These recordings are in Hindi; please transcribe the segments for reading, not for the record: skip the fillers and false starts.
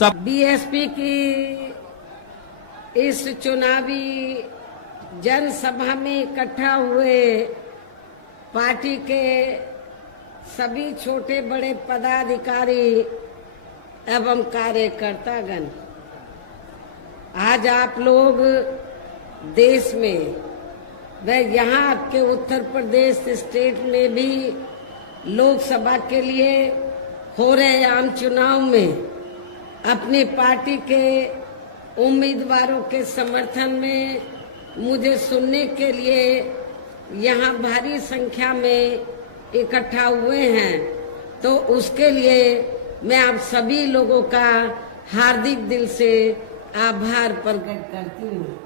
सब बीएसपी की इस चुनावी जनसभा में इकट्ठा हुए पार्टी के सभी छोटे बड़े पदाधिकारी एवं कार्यकर्तागण, आज आप लोग देश में व यहाँ आपके उत्तर प्रदेश स्टेट में भी लोकसभा के लिए हो रहे आम चुनाव में अपनी पार्टी के उम्मीदवारों के समर्थन में मुझे सुनने के लिए यहाँ भारी संख्या में इकट्ठा हुए हैं, तो उसके लिए मैं आप सभी लोगों का हार्दिक दिल से आभार प्रकट करती हूँ।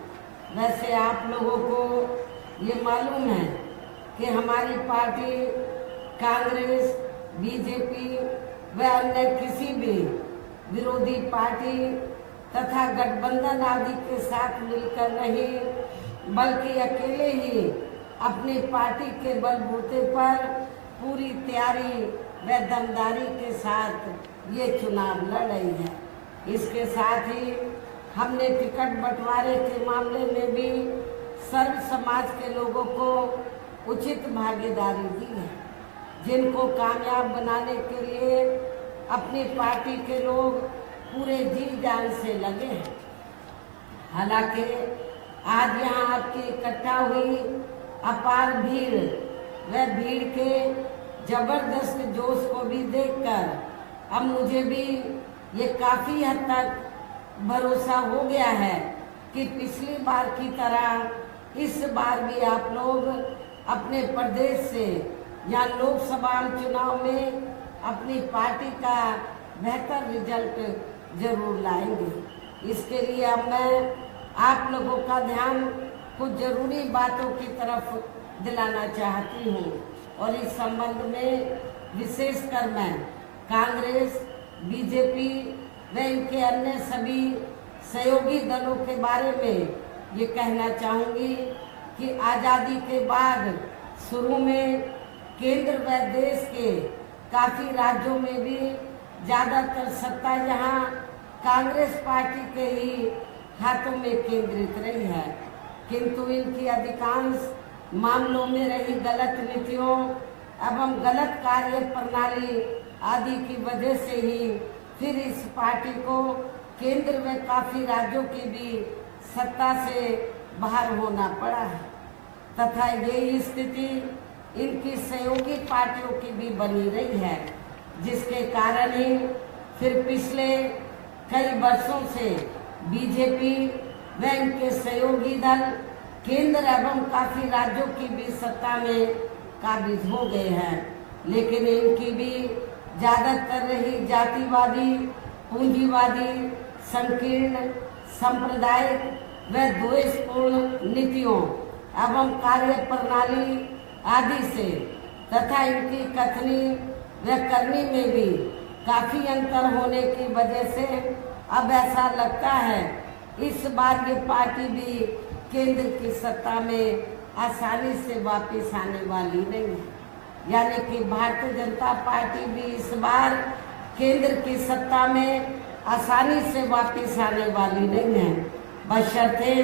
वैसे आप लोगों को ये मालूम है कि हमारी पार्टी कांग्रेस, बीजेपी व अन्य किसी भी विरोधी पार्टी तथा गठबंधन आदि के साथ मिलकर नहीं, बल्कि अकेले ही अपनी पार्टी के बलबूते पर पूरी तैयारी व दमदारी के साथ ये चुनाव लड़ रही है। इसके साथ ही हमने टिकट बंटवारे के मामले में भी सर्व समाज के लोगों को उचित भागीदारी दी है, जिनको कामयाब बनाने के लिए अपनी पार्टी के लोग पूरे जी जान से लगे हैं। हालांकि आज यहाँ आपकी इकट्ठा हुई अपार भीड़ व भीड़ के जबरदस्त जोश को भी देखकर अब मुझे भी ये काफी हद तक भरोसा हो गया है कि पिछली बार की तरह इस बार भी आप लोग अपने प्रदेश से या लोकसभा चुनाव में अपनी पार्टी का बेहतर रिजल्ट जरूर लाएंगे। इसके लिए अब मैं आप लोगों का ध्यान कुछ जरूरी बातों की तरफ दिलाना चाहती हूँ, और इस संबंध में विशेषकर मैं कांग्रेस, बीजेपी व इनके अन्य सभी सहयोगी दलों के बारे में ये कहना चाहूँगी कि आज़ादी के बाद शुरू में केंद्र व देश के काफ़ी राज्यों में भी ज़्यादातर सत्ता यहाँ कांग्रेस पार्टी के ही हाथों में केंद्रित रही है, किंतु इनकी अधिकांश मामलों में रही गलत नीतियों एवं गलत कार्य प्रणाली आदि की वजह से ही फिर इस पार्टी को केंद्र में काफ़ी राज्यों की भी सत्ता से बाहर होना पड़ा है, तथा यही स्थिति इनकी सहयोगी पार्टियों की भी बनी रही है, जिसके कारण ही फिर पिछले कई वर्षों से बीजेपी व इनके सहयोगी दल केंद्र एवं काफी राज्यों की भी सत्ता में काबिज हो गए हैं, लेकिन इनकी भी ज्यादातर रही जातिवादी, पूंजीवादी, संकीर्ण, सांप्रदायिक व द्वेषपूर्ण नीतियों एवं कार्य प्रणाली आदि से तथा इनकी कथनी व करनी में भी काफी अंतर होने की वजह से अब ऐसा लगता है इस बार ये पार्टी भी केंद्र की सत्ता में आसानी से वापस आने वाली नहीं है। यानी कि भारतीय जनता पार्टी भी इस बार केंद्र की सत्ता में आसानी से वापस आने वाली नहीं है, बशर्ते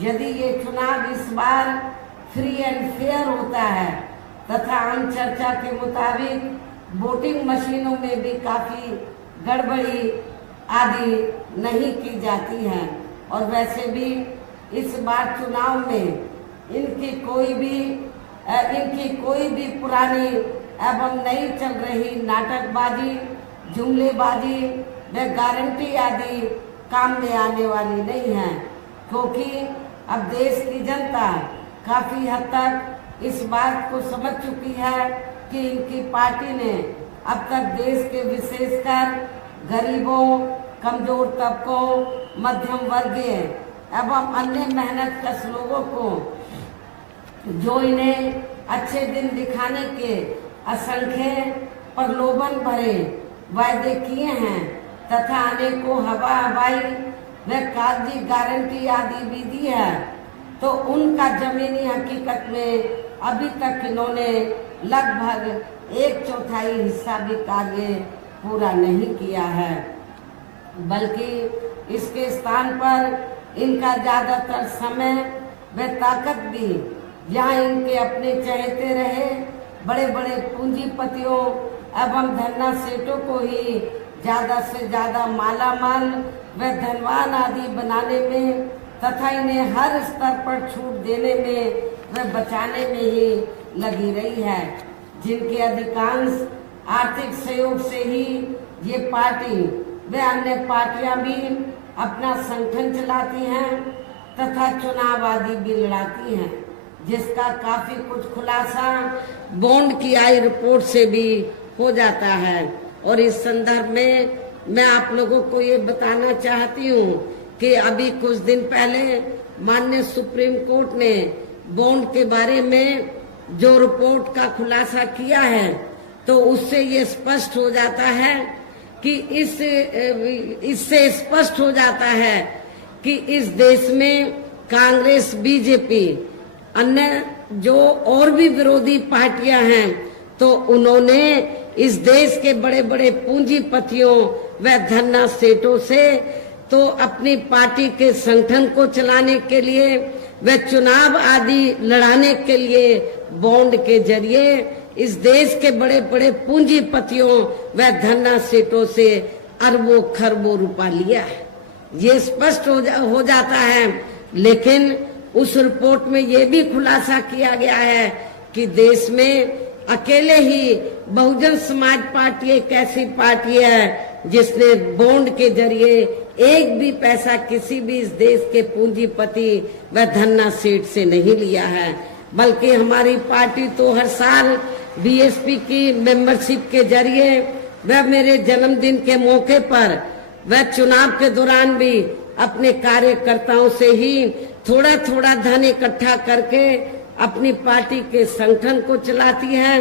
यदि ये चुनाव इस बार फ्री एंड फेयर होता है तथा आम चर्चा के मुताबिक वोटिंग मशीनों में भी काफ़ी गड़बड़ी आदि नहीं की जाती है। और वैसे भी इस बार चुनाव में इनकी कोई भी पुरानी एवं नई चल रही नाटकबाजी, जुमलेबाजी व गारंटी आदि काम में आने वाली नहीं है, क्योंकि अब देश की जनता काफ़ी हद तक इस बात को समझ चुकी है कि इनकी पार्टी ने अब तक देश के विशेषकर गरीबों, कमजोर तबकों, मध्यम वर्गीय एवं अन्य मेहनतकश लोगों को जो इन्हें अच्छे दिन दिखाने के असंख्य प्रलोभन भरे वायदे किए हैं तथा अनेकों हवाई व कागजी गारंटी आदि भी दी है, तो उनका जमीनी हकीकत में अभी तक इन्होंने लगभग 1/4 हिस्सा भी कार्य पूरा नहीं किया है। बल्कि इसके स्थान पर इनका ज्यादातर समय व ताकत भी जहाँ इनके अपने चहेते रहे बड़े बड़े पूंजीपतियों एवं धन्ना सेठों को ही ज्यादा से ज्यादा मालामाल व धनवान आदि बनाने में तथा इन्हें हर स्तर पर छूट देने में व बचाने में ही लगी रही है, जिनके अधिकांश आर्थिक सहयोग से ही ये पार्टी व अन्य पार्टियां भी अपना संगठन चलाती हैं तथा चुनाव आदि भी लड़ाती हैं, जिसका काफी कुछ खुलासा बॉन्ड की आई रिपोर्ट से भी हो जाता है। और इस संदर्भ में मैं आप लोगों को ये बताना चाहती हूँ कि अभी कुछ दिन पहले माननीय सुप्रीम कोर्ट ने बॉन्ड के बारे में जो रिपोर्ट का खुलासा किया है, तो उससे ये स्पष्ट हो जाता है कि इससे स्पष्ट हो जाता है कि इस देश में कांग्रेस, बीजेपी, अन्य जो और भी विरोधी पार्टियां हैं, तो उन्होंने इस देश के बड़े बड़े पूंजीपतियों व धन्ना सेठों से तो अपनी पार्टी के संगठन को चलाने के लिए व चुनाव आदि लड़ाने के लिए बॉन्ड के जरिए इस देश के बड़े बड़े पूंजीपतियों व धन्ना सेठों से अरबों खरबों रुपया लिया है। ये स्पष्ट हो जाता है। लेकिन उस रिपोर्ट में ये भी खुलासा किया गया है कि देश में अकेले ही बहुजन समाज पार्टी एक ऐसी पार्टी है जिसने बॉन्ड के जरिए एक भी पैसा किसी भी इस देश के पूंजीपति व धन्ना सेठ से नहीं लिया है, बल्कि हमारी पार्टी तो हर साल बीएसपी की मेंबरशिप के जरिए व मेरे जन्मदिन के मौके पर व चुनाव के दौरान भी अपने कार्यकर्ताओं से ही थोड़ा थोड़ा धन इकट्ठा करके अपनी पार्टी के संगठन को चलाती है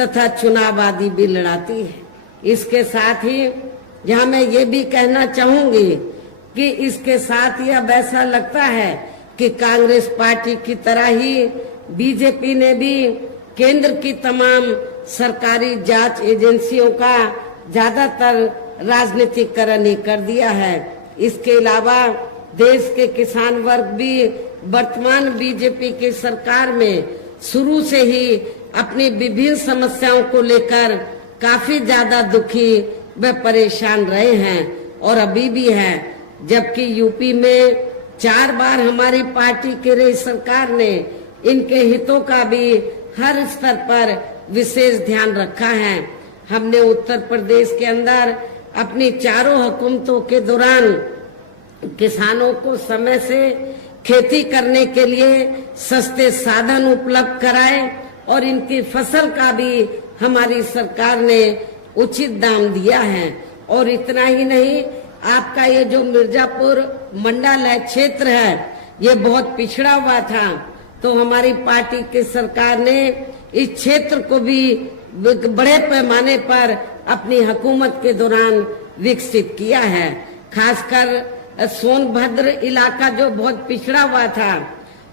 तथा चुनाव आदि भी लड़ाती है। इसके साथ ही यहाँ मैं ये भी कहना चाहूंगी कि इसके साथ ही अब ऐसा लगता है कि कांग्रेस पार्टी की तरह ही बीजेपी ने भी केंद्र की तमाम सरकारी जांच एजेंसियों का ज्यादातर राजनीतिकरण ही कर दिया है। इसके अलावा देश के किसान वर्ग भी वर्तमान बीजेपी की सरकार में शुरू से ही अपनी विभिन्न समस्याओं को लेकर काफी ज्यादा दुखी व परेशान रहे हैं और अभी भी हैं, जबकि यूपी में 4 बार हमारी पार्टी की रही सरकार ने इनके हितों का भी हर स्तर पर विशेष ध्यान रखा है। हमने उत्तर प्रदेश के अंदर अपनी चारों हुकूमतों के दौरान किसानों को समय से खेती करने के लिए सस्ते साधन उपलब्ध कराए और इनकी फसल का भी हमारी सरकार ने उचित दाम दिया है। और इतना ही नहीं, आपका ये जो मिर्जापुर मंडल क्षेत्र है, ये बहुत पिछड़ा हुआ था, तो हमारी पार्टी की सरकार ने इस क्षेत्र को भी बड़े पैमाने पर अपनी हुकूमत के दौरान विकसित किया है। खासकर सोनभद्र इलाका जो बहुत पिछड़ा हुआ था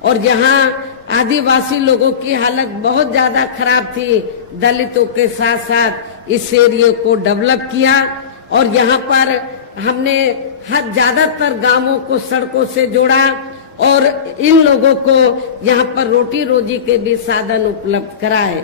और यहाँ आदिवासी लोगों की हालत बहुत ज्यादा खराब थी, दलितों के साथ साथ इस एरिया को डेवलप किया और यहाँ पर हमने ज्यादातर गांवों को सड़कों से जोड़ा और इन लोगों को यहाँ पर रोटी रोजी के भी साधन उपलब्ध कराए।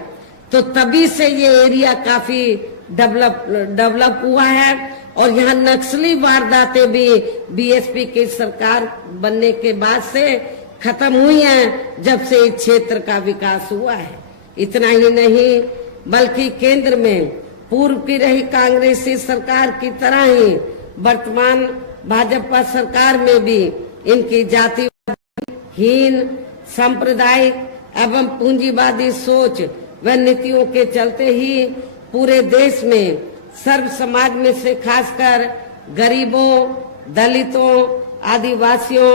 तो तभी से ये एरिया काफी डेवलप हुआ है और यहाँ नक्सली वारदातें भी बीएसपी की सरकार बनने के बाद से खत्म हुई हैं, जब से इस क्षेत्र का विकास हुआ है। इतना ही नहीं, बल्कि केंद्र में पूर्व की रही कांग्रेसी सरकार की तरह ही वर्तमान भाजपा सरकार में भी इनकी जातिहीन, सांप्रदायिक एवं पूंजीवादी सोच व नीतियों के चलते ही पूरे देश में सर्व समाज में से खासकर गरीबों, दलितों, आदिवासियों,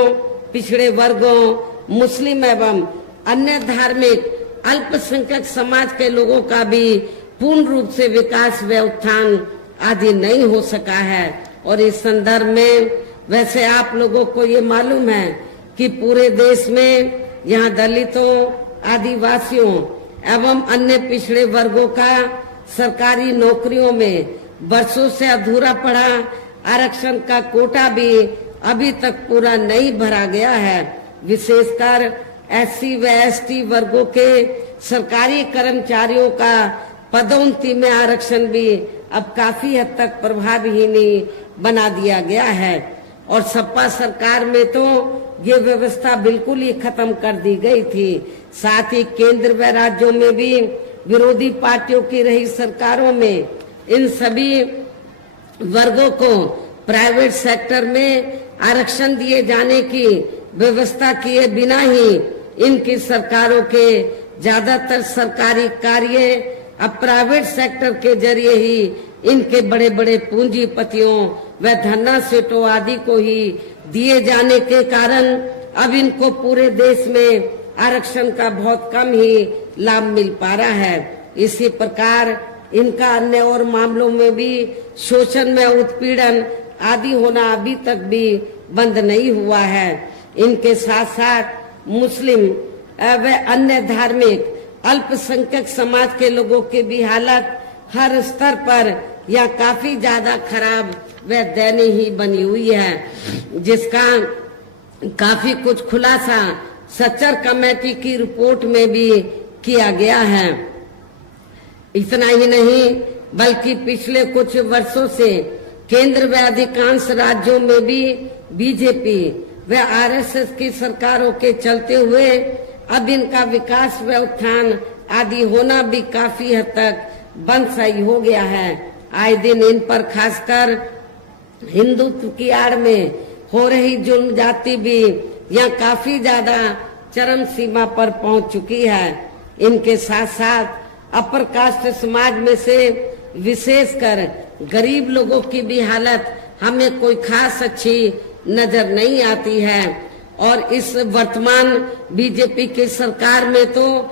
पिछड़े वर्गों, मुस्लिम एवं अन्य धार्मिक अल्पसंख्यक समाज के लोगों का भी पूर्ण रूप से विकास व उत्थान आदि नहीं हो सका है। और इस संदर्भ में वैसे आप लोगों को ये मालूम है कि पूरे देश में यहाँ दलितों, आदिवासियों एवं अन्य पिछड़े वर्गों का सरकारी नौकरियों में वर्षों से अधूरा पड़ा आरक्षण का कोटा भी अभी तक पूरा नहीं भरा गया है। विशेषकर एससी व एसटी वर्गों के सरकारी कर्मचारियों का पदोन्नति में आरक्षण भी अब काफी हद तक प्रभावहीन बना दिया गया है और सपा सरकार में तो ये व्यवस्था बिल्कुल ही खत्म कर दी गई थी। साथ ही केंद्र व राज्यों में भी विरोधी पार्टियों की रही सरकारों में इन सभी वर्गों को प्राइवेट सेक्टर में आरक्षण दिए जाने की व्यवस्था किए बिना ही इनकी सरकारों के ज्यादातर सरकारी कार्य अब प्राइवेट सेक्टर के जरिए ही इनके बड़े बड़े पूंजीपतियों व धन्ना सेठों आदि को ही दिए जाने के कारण अब इनको पूरे देश में आरक्षण का बहुत कम ही लाभ मिल पा रहा है। इसी प्रकार इनका अन्य और मामलों में भी शोषण में उत्पीड़न आदि होना अभी तक भी बंद नहीं हुआ है। इनके साथ साथ मुस्लिम व अन्य धार्मिक अल्पसंख्यक समाज के लोगों की भी हालत हर स्तर पर या काफी ज्यादा खराब व दयनीय ही बनी हुई है, जिसका काफी कुछ खुलासा सच्चर कमेटी की रिपोर्ट में भी किया गया है। इतना ही नहीं बल्कि पिछले कुछ वर्षों से केंद्र व अधिकांश राज्यों में भी बीजेपी व आरएसएस की सरकारों के चलते हुए अब इनका विकास व उत्थान आदि होना भी काफी हद तक बंद सही हो गया है। आए दिन इन पर खासकर हिंदुत्व की आड़ में हो रही जुल्म जाति भी यहाँ काफी ज्यादा चरम सीमा पर पहुंच चुकी है। इनके साथ साथ अपर कास्ट समाज में से विशेषकर गरीब लोगों की भी हालत हमें कोई खास अच्छी नजर नहीं आती है और इस वर्तमान बीजेपी की सरकार में तो